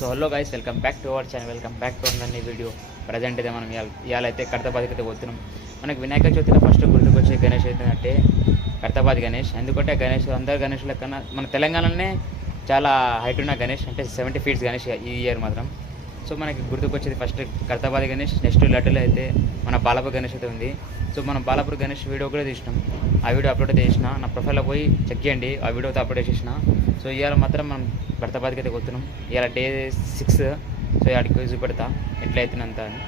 So hello guys, welcome back to our channel, welcome back to అన్ని video. Present అయితే మనం ఇవాళైతే కడతాబాద్కి అయితే పోతున్నాం. మనకి వినాయక చవితిలో ఫస్ట్ గుర్తుకొచ్చే గణేష్ అయితే కడతాబాద్ గణేష్. ఎందుకంటే గణేష్ అందరు గణేష్ల కన్నా మన తెలంగాణలోనే చాలా హైట్ ఉన్న గణేష్, అంటే 70 feet గణేష్ ఈ ఇయర్ మాత్రం. సో మనకి గుర్తుకొచ్చేది ఫస్ట్ కడతాబాద్ గణేష్. నెక్స్ట్ లడ్డులో అయితే మన బాలాపూర్ గణేష్ అయితే ఉంది. సో మనం బాలాపూర్ గణేష్ వీడియో కూడా తీసినాం. ఆ వీడియో అప్లోడ్ చేసిన, నా ప్రొఫైల్లో పోయి చెక్ చేయండి, ఆ వీడియోతో అప్లోడ్ చేసిన. సో ఇవాళ మాత్రం మనం కడతాబాద్కి అయితే పోతున్నాం. ఇవాళ Day 6. సో అక్కడికి చూపెడతా ఎట్లా అవుతున్నంత అని.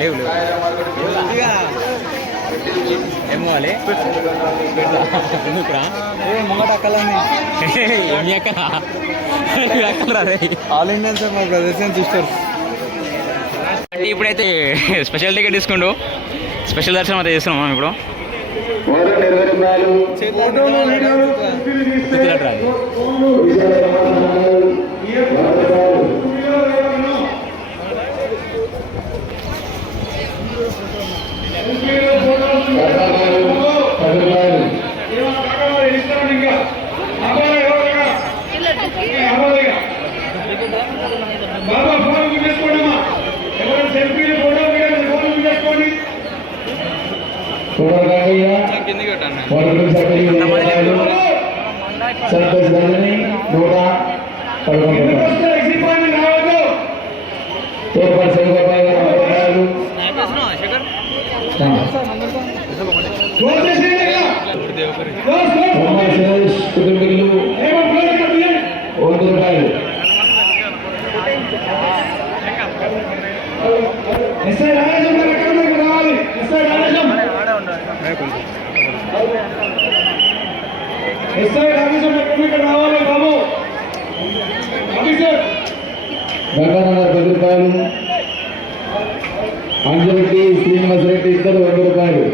లేవు ఏమోవాలి ముంగట అక్కలని ఆల్ ఇండియన్ సార్ మా బ్రదర్స్ అండ్ సిస్టర్స్. అంటే ఇప్పుడైతే స్పెషల్ టికెట్ తీసుకుంటూ స్పెషల్ దర్శనం అయితే చేస్తున్నాం మనం ఇప్పుడు. గంగానగర్ 10 రూపాయలు, అంజరెడ్డి శ్రీనివాసరెడ్డి ఇద్దరు 100 రూపాయలు.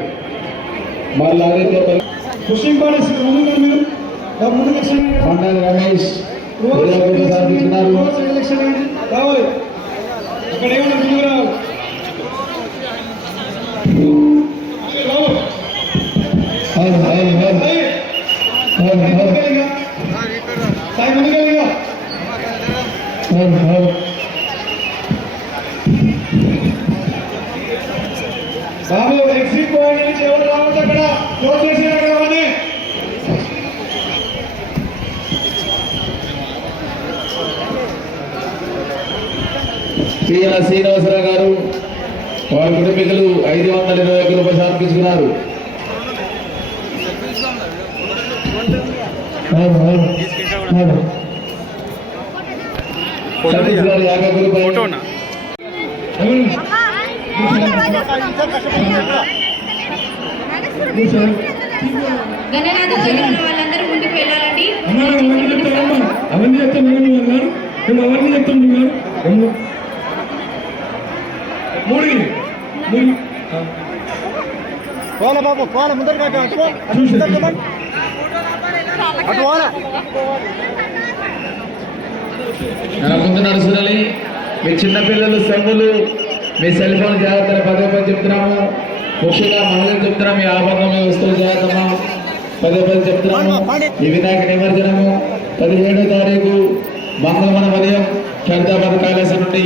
మళ్ళీ అదైతే మండలి రమేష్ సాధించినారు. బాబు ఎగ్జిట్ పాయింట్ నుంచి ఎవరు రావద్దు, అక్కడ క్లోజ్ చేసేయాలి. శ్రీనివాసరావు గారు వారి కుటుంబీకులు 521 రూపాయలు సమర్పించుకున్నారు. వాళ్ళందరూ ముందుకు వెళ్ళాలండి. అవన్నీ చెప్తాను మేము అవన్నీ చెప్తాం. పోలే బాబు పోలే ముందర ముందు నడుచుకోవాలి. మీ చిన్నపిల్లలు సెల్ఫోన్లు, మీ సెల్ ఫోన్ జాగ్రత్తలు పదే చెప్తున్నాము. ముఖ్యంగా మహిళలు చెప్తున్నాము, మీ ఆభరణ వస్తువులు జాగ్రత్తమా పదే చెప్తున్నాము. ఈ వినాయక నిమజ్జనము 17వ తారీఖు మంగళవారం ఉదయం ఖైరతాబాద్ కాళేశ్వరం నుండి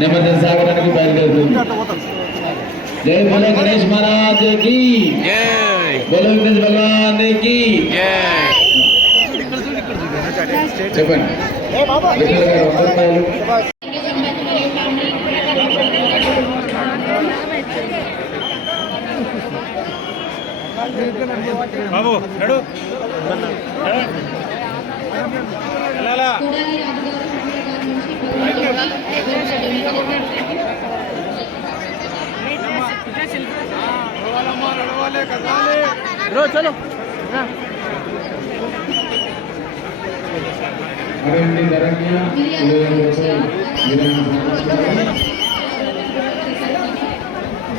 నిమజ్జన సాగరానికి బయలుదేరుతుంది. జై బోలో గణేష్ మహారాజ్ కి జై, బోలో గణేష్ భగవాన్ కి జై. చెప్పండి. బాబు నడు చలో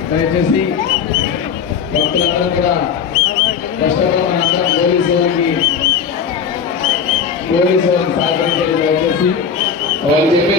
దయచేసి భక్తులందరూ కూడా కష్టపడి మనందరం పోలీసు వారికి సహకరించేది దయచేసి వాళ్ళు చెప్పే